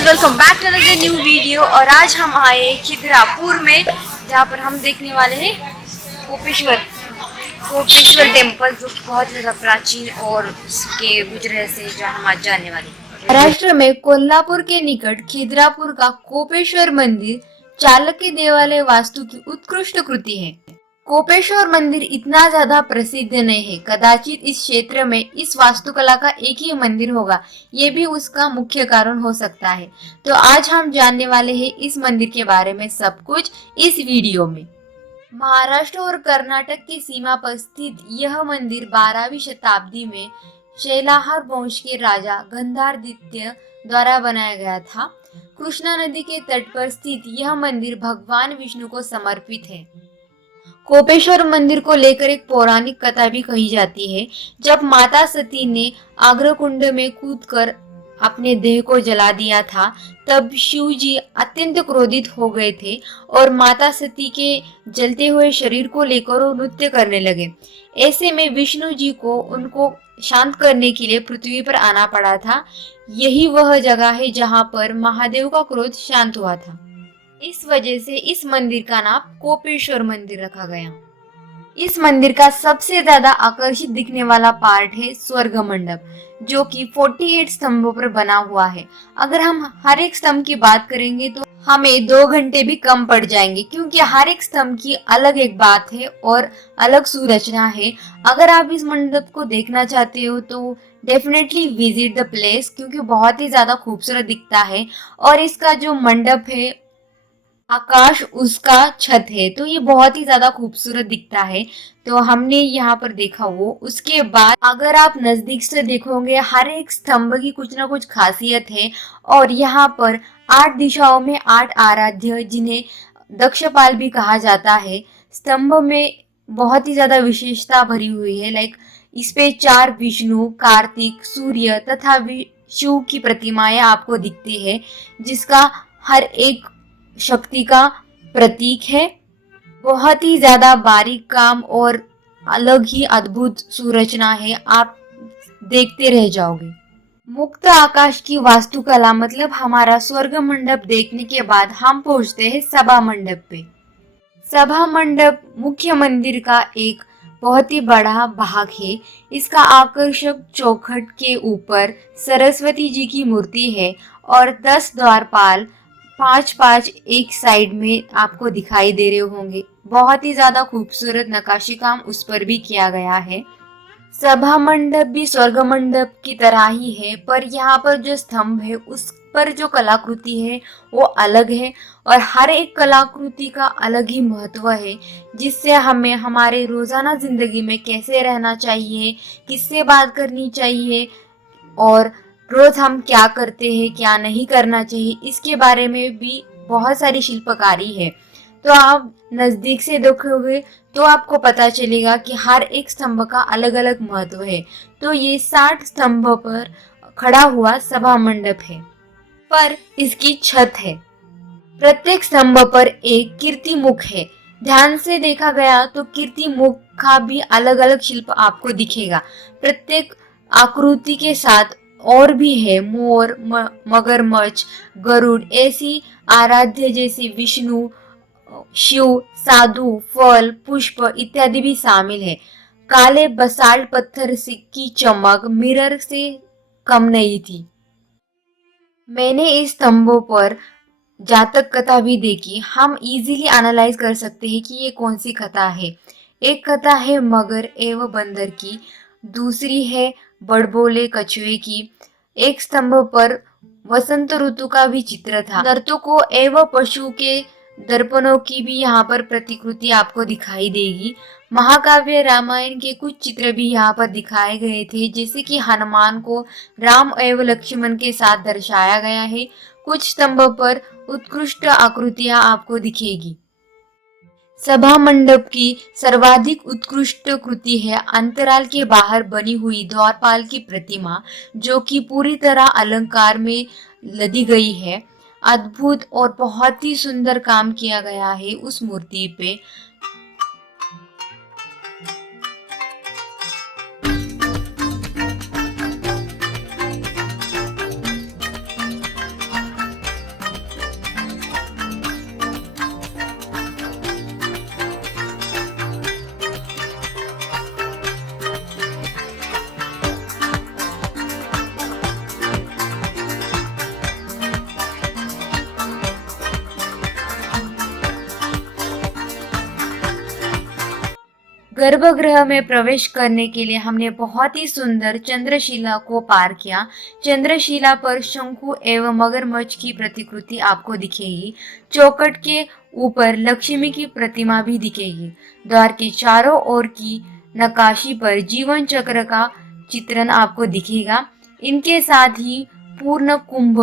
Guys, welcome back to another new video. और आज हम आए खिद्रापुर में, जहाँ पर हम देखने वाले हैं कोपेश्वर टेम्पल, जो कि बहुत ज़्यादा प्राचीन और उसके गुजरे से जो हम आज जानने वाले हैं। महाराष्ट्र में कोल्हापुर के निकट खिद्रापुर का कोपेश्वर मंदिर चालुक्य देवालय वास्तु की उत्कृष्ट कृति है। कोपेश्वर मंदिर इतना ज्यादा प्रसिद्ध नहीं है, कदाचित इस क्षेत्र में इस वास्तुकला का एक ही मंदिर होगा, ये भी उसका मुख्य कारण हो सकता है। तो आज हम जानने वाले हैं इस मंदिर के बारे में सब कुछ इस वीडियो में। महाराष्ट्र और कर्नाटक की सीमा पर स्थित यह मंदिर 12वीं शताब्दी में शैलाहार वंश के राजा गंधारादित्य द्वारा बनाया गया था। कृष्णा नदी के तट पर स्थित यह मंदिर भगवान विष्णु को समर्पित है। कोपेश्वर मंदिर को लेकर एक पौराणिक कथा भी कही जाती है। जब माता सती ने आग्रकुंड में कूदकर अपने देह को जला दिया था, तब शिव जी अत्यंत क्रोधित हो गए थे और माता सती के जलते हुए शरीर को लेकर वो नृत्य करने लगे। ऐसे में विष्णु जी को उनको शांत करने के लिए पृथ्वी पर आना पड़ा था। यही वह जगह है जहाँ पर महादेव का क्रोध शांत हुआ था। इस वजह से इस मंदिर का नाम कोपेश्वर मंदिर रखा गया। इस मंदिर का सबसे ज्यादा आकर्षित दिखने वाला पार्ट है स्वर्ग मंडप, जो कि 48 स्तंभों पर बना हुआ है। अगर हम हर एक स्तंभ की बात करेंगे तो हमें 2 घंटे भी कम पड़ जाएंगे, क्योंकि हर एक स्तंभ की अलग एक बात है और अलग संरचना है। अगर आप इस मंडप को देखना चाहते हो तो डेफिनेटली विजिट द प्लेस, क्योंकि बहुत ही ज्यादा खूबसूरत दिखता है। और इसका जो मंडप है, आकाश उसका छत है, तो ये बहुत ही ज्यादा खूबसूरत दिखता है। तो हमने यहाँ पर देखा वो। उसके बाद अगर आप नजदीक से देखोगे, हर एक स्तंभ की कुछ ना कुछ खासियत है। और यहाँ पर 8 दिशाओं में 8 आराध्य, जिन्हें दक्षपाल भी कहा जाता है, स्तंभ में बहुत ही ज्यादा विशेषता भरी हुई है। लाइक इस पे 4 विष्णु, कार्तिक, सूर्य तथा शिव की प्रतिमाएं आपको दिखती है, जिसका हर एक शक्ति का प्रतीक है। बहुत ही ज्यादा बारीक काम और अलग ही अद्भुत संरचना है, आप देखते रह जाओगे। मुक्त आकाश की वास्तुकला मतलब हमारा स्वर्ग मंडप देखने के बाद हम पहुंचते हैं सभा मंडप पे। सभा मंडप मुख्य मंदिर का एक बहुत ही बड़ा भाग है। इसका आकर्षक चौखट के ऊपर सरस्वती जी की मूर्ति है और 10 द्वारपाल 5-5 एक साइड में आपको दिखाई दे रहे होंगे। बहुत ही ज्यादा खूबसूरत नक्काशी काम उस पर भी किया गया है। सभा मंडप भी स्वर्ग मंडप की तरह ही है, पर यहाँ पर जो स्तंभ है उस पर जो कलाकृति है वो अलग है और हर एक कलाकृति का अलग ही महत्व है, जिससे हमें हमारे रोजाना जिंदगी में कैसे रहना चाहिए, किससे बात करनी चाहिए और रोज हम क्या करते हैं, क्या नहीं करना चाहिए, इसके बारे में भी बहुत सारी शिल्पकारी है। तो आप नजदीक से देखोगे तो आपको पता चलेगा कि हर एक स्तंभ का अलग अलग महत्व है। तो ये 60 स्तंभ पर खड़ा हुआ सभा मंडप है, पर इसकी छत है। प्रत्येक स्तंभ पर एक कीर्ति मुख है। ध्यान से देखा गया तो कीर्ति मुख का भी अलग अलग शिल्प आपको दिखेगा, प्रत्येक आकृति के साथ। और भी है मोर, मगरमच्छ, गरुड़, ऐसी आराध्य जैसे विष्णु, शिव, साधु, फल, पुष्प इत्यादि भी शामिल है। काले बसाल्ट पत्थर की चमक मिरर से कम नहीं थी। मैंने इस स्तंभों पर जातक कथा भी देखी। हम इजीली एनालाइज कर सकते हैं कि ये कौन सी कथा है। एक कथा है मगर एवं बंदर की, दूसरी है बड़बोले कछुए की। एक स्तंभ पर वसंत ऋतु का भी चित्र था। नर्तकों एवं पशु के दर्पणों की भी यहाँ पर प्रतिकृति आपको दिखाई देगी। महाकाव्य रामायण के कुछ चित्र भी यहाँ पर दिखाए गए थे, जैसे कि हनुमान को राम एवं लक्ष्मण के साथ दर्शाया गया है। कुछ स्तंभ पर उत्कृष्ट आकृतियां आपको दिखेगी। सभा मंडप की सर्वाधिक उत्कृष्ट कृति है अंतराल के बाहर बनी हुई द्वारपाल की प्रतिमा, जो कि पूरी तरह अलंकार में लदी गई है। अद्भुत और बहुत ही सुंदर काम किया गया है उस मूर्ति पे। गर्भगृह में प्रवेश करने के लिए हमने बहुत ही सुंदर चंद्रशिला को पार किया। चंद्रशिला पर शंखु एवं मगरमच्छ की प्रतिकृति आपको दिखेगी। चौखट के ऊपर लक्ष्मी की प्रतिमा भी दिखेगी। द्वार के चारों ओर की नक्काशी पर जीवन चक्र का चित्रण आपको दिखेगा। इनके साथ ही पूर्ण कुंभ,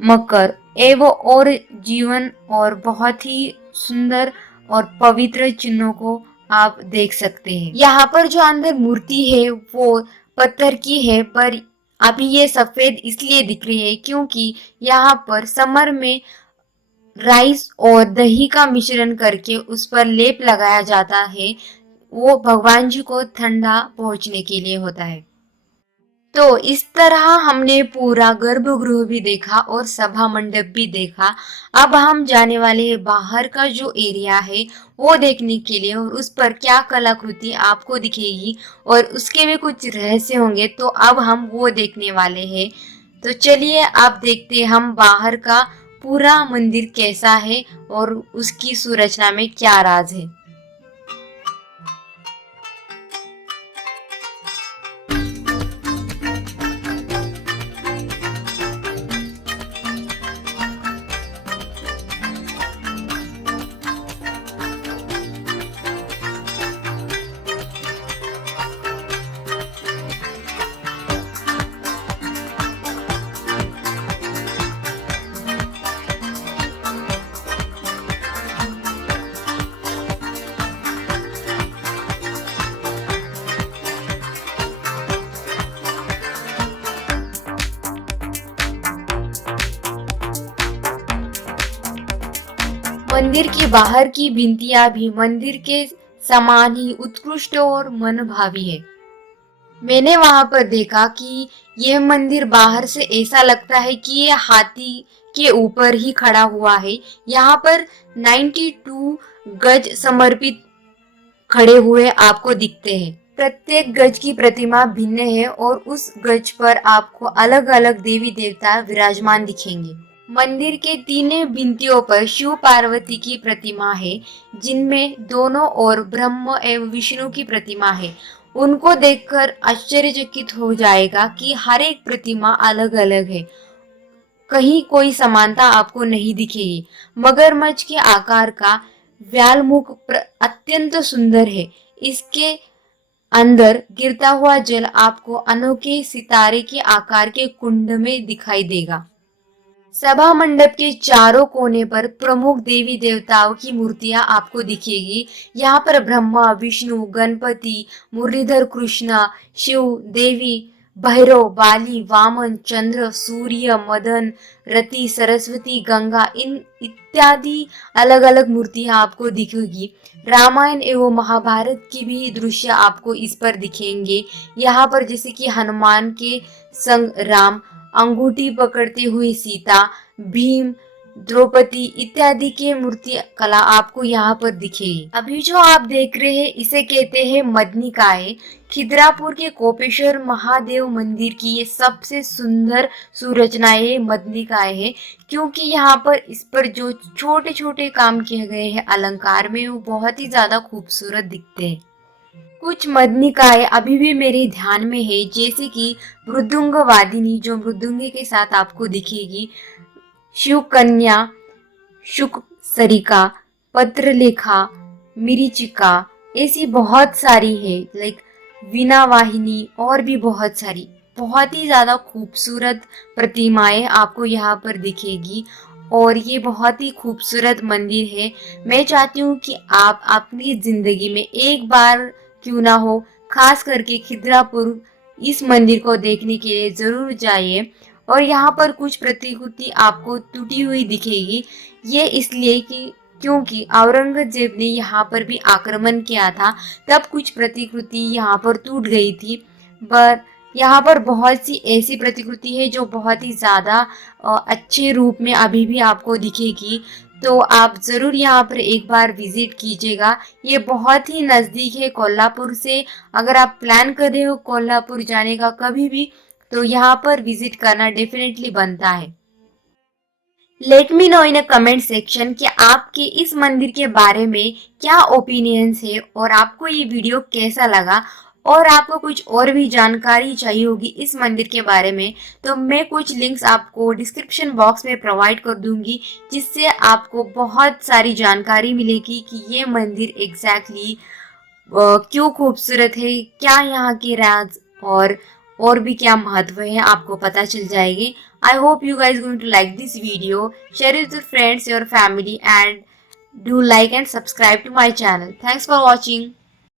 मकर एवं और जीवन और बहुत ही सुंदर और पवित्र चिन्हों को आप देख सकते हैं। यहाँ पर जो अंदर मूर्ति है वो पत्थर की है, पर अभी ये सफेद इसलिए दिख रही है क्योंकि यहाँ पर समर में राइस और दही का मिश्रण करके उस पर लेप लगाया जाता है। वो भगवान जी को ठंडा पहुंचने के लिए होता है। तो इस तरह हमने पूरा गर्भगृह भी देखा और सभा मंडप भी देखा। अब हम जाने वाले हैं बाहर का जो एरिया है वो देखने के लिए, और उस पर क्या कलाकृति आपको दिखेगी और उसके भी कुछ रहस्य होंगे, तो अब हम वो देखने वाले हैं। तो चलिए आप देखते हैं हम बाहर का पूरा मंदिर कैसा है और उसकी संरचना में क्या राज है। मंदिर के बाहर की भिंतियां भी मंदिर के समान ही उत्कृष्ट और मनभावी है। मैंने वहां पर देखा कि यह मंदिर बाहर से ऐसा लगता है कि यह हाथी के ऊपर ही खड़ा हुआ है। यहाँ पर 92 गज समर्पित खड़े हुए आपको दिखते हैं। प्रत्येक गज की प्रतिमा भिन्न है और उस गज पर आपको अलग अलग देवी देवता विराजमान दिखेंगे। मंदिर के तीनों भिंतियों पर शिव पार्वती की प्रतिमा है, जिनमें दोनों ओर ब्रह्म एवं विष्णु की प्रतिमा है। उनको देखकर आश्चर्यचकित हो जाएगा कि हर एक प्रतिमा अलग अलग है, कहीं कोई समानता आपको नहीं दिखेगी। मगरमच्छ के आकार का व्यालमुख अत्यंत सुंदर है। इसके अंदर गिरता हुआ जल आपको अनोखे सितारे के आकार के कुंड में दिखाई देगा। सभा मंडप के चारों कोने पर प्रमुख देवी देवताओं की मूर्तियां आपको दिखेगी। यहाँ पर ब्रह्मा, विष्णु, गणपति, मुरलीधर कृष्ण, शिव, देवी, भैरव, बाली, वामन, चंद्र, सूर्य, मदन, रति, सरस्वती, गंगा, इन इत्यादि अलग अलग मूर्तियां आपको दिखेगी। रामायण एवं महाभारत की भी दृश्य आपको इस पर दिखेंगे। यहाँ पर जैसे कि हनुमान के संग राम, अंगूठी पकड़ती हुई सीता, भीम, द्रौपदी इत्यादि की मूर्ति कला आपको यहाँ पर दिखेगी। अभी जो आप देख रहे हैं इसे कहते हैं मदनिकाएं। खिद्रापुर के कोपेश्वर महादेव मंदिर की ये सबसे सुंदर संरचनाएं मदनिकाएं हैं, क्योंकि यहाँ पर इस पर जो छोटे छोटे काम किए गए हैं अलंकार में, वो बहुत ही ज्यादा खूबसूरत दिखते हैं। कुछ मदनिकाएं अभी भी मेरे ध्यान में है, जैसे कि मृदुंग वादिनी जो मृदुंगे के साथ आपको दिखेगी, शिव कन्या, शुक सरिका, पत्रलेखा, मिरिचिका, ऐसी बहुत सारी है। लाइक वीणा वाहिनी और भी बहुत सारी बहुत ही ज्यादा खूबसूरत प्रतिमाएं आपको यहाँ पर दिखेगी और ये बहुत ही खूबसूरत मंदिर है। मैं चाहती हूँ कि आप अपनी जिंदगी में एक बार क्यों ना हो, खास करके खिद्रापुर इस मंदिर को देखने के लिए जरूर जाइए। और यहाँ पर कुछ प्रतिकृति आपको टूटी हुई दिखेगी, ये इसलिए कि क्योंकि औरंगजेब ने यहाँ पर भी आक्रमण किया था, तब कुछ प्रतिकृति यहाँ पर टूट गई थी। पर यहाँ पर बहुत सी ऐसी प्रतिकृति है जो बहुत ही ज्यादा अच्छे रूप में अभी भी आपको दिखेगी। तो आप जरूर यहाँ पर एक बार विजिट कीजिएगा। ये बहुत ही नजदीक है कोल्हापुर से। अगर आप प्लान कर रहे हो कोल्हापुर जाने का कभी भी, तो यहाँ पर विजिट करना डेफिनेटली बनता है। Let me know in a comment section कि आपके इस मंदिर के बारे में क्या ओपिनियंस है और आपको ये वीडियो कैसा लगा। और आपको कुछ और भी जानकारी चाहिए होगी इस मंदिर के बारे में तो मैं कुछ लिंक्स आपको डिस्क्रिप्शन बॉक्स में प्रोवाइड कर दूंगी, जिससे आपको बहुत सारी जानकारी मिलेगी कि ये मंदिर एग्जैक्टली क्यों खूबसूरत है, क्या यहाँ के राज और भी क्या महत्व है आपको पता चल जाएगी। I hope you guys going to like this video, share it with your friends, your family, and do like and subscribe to my channel. Thanks for watching.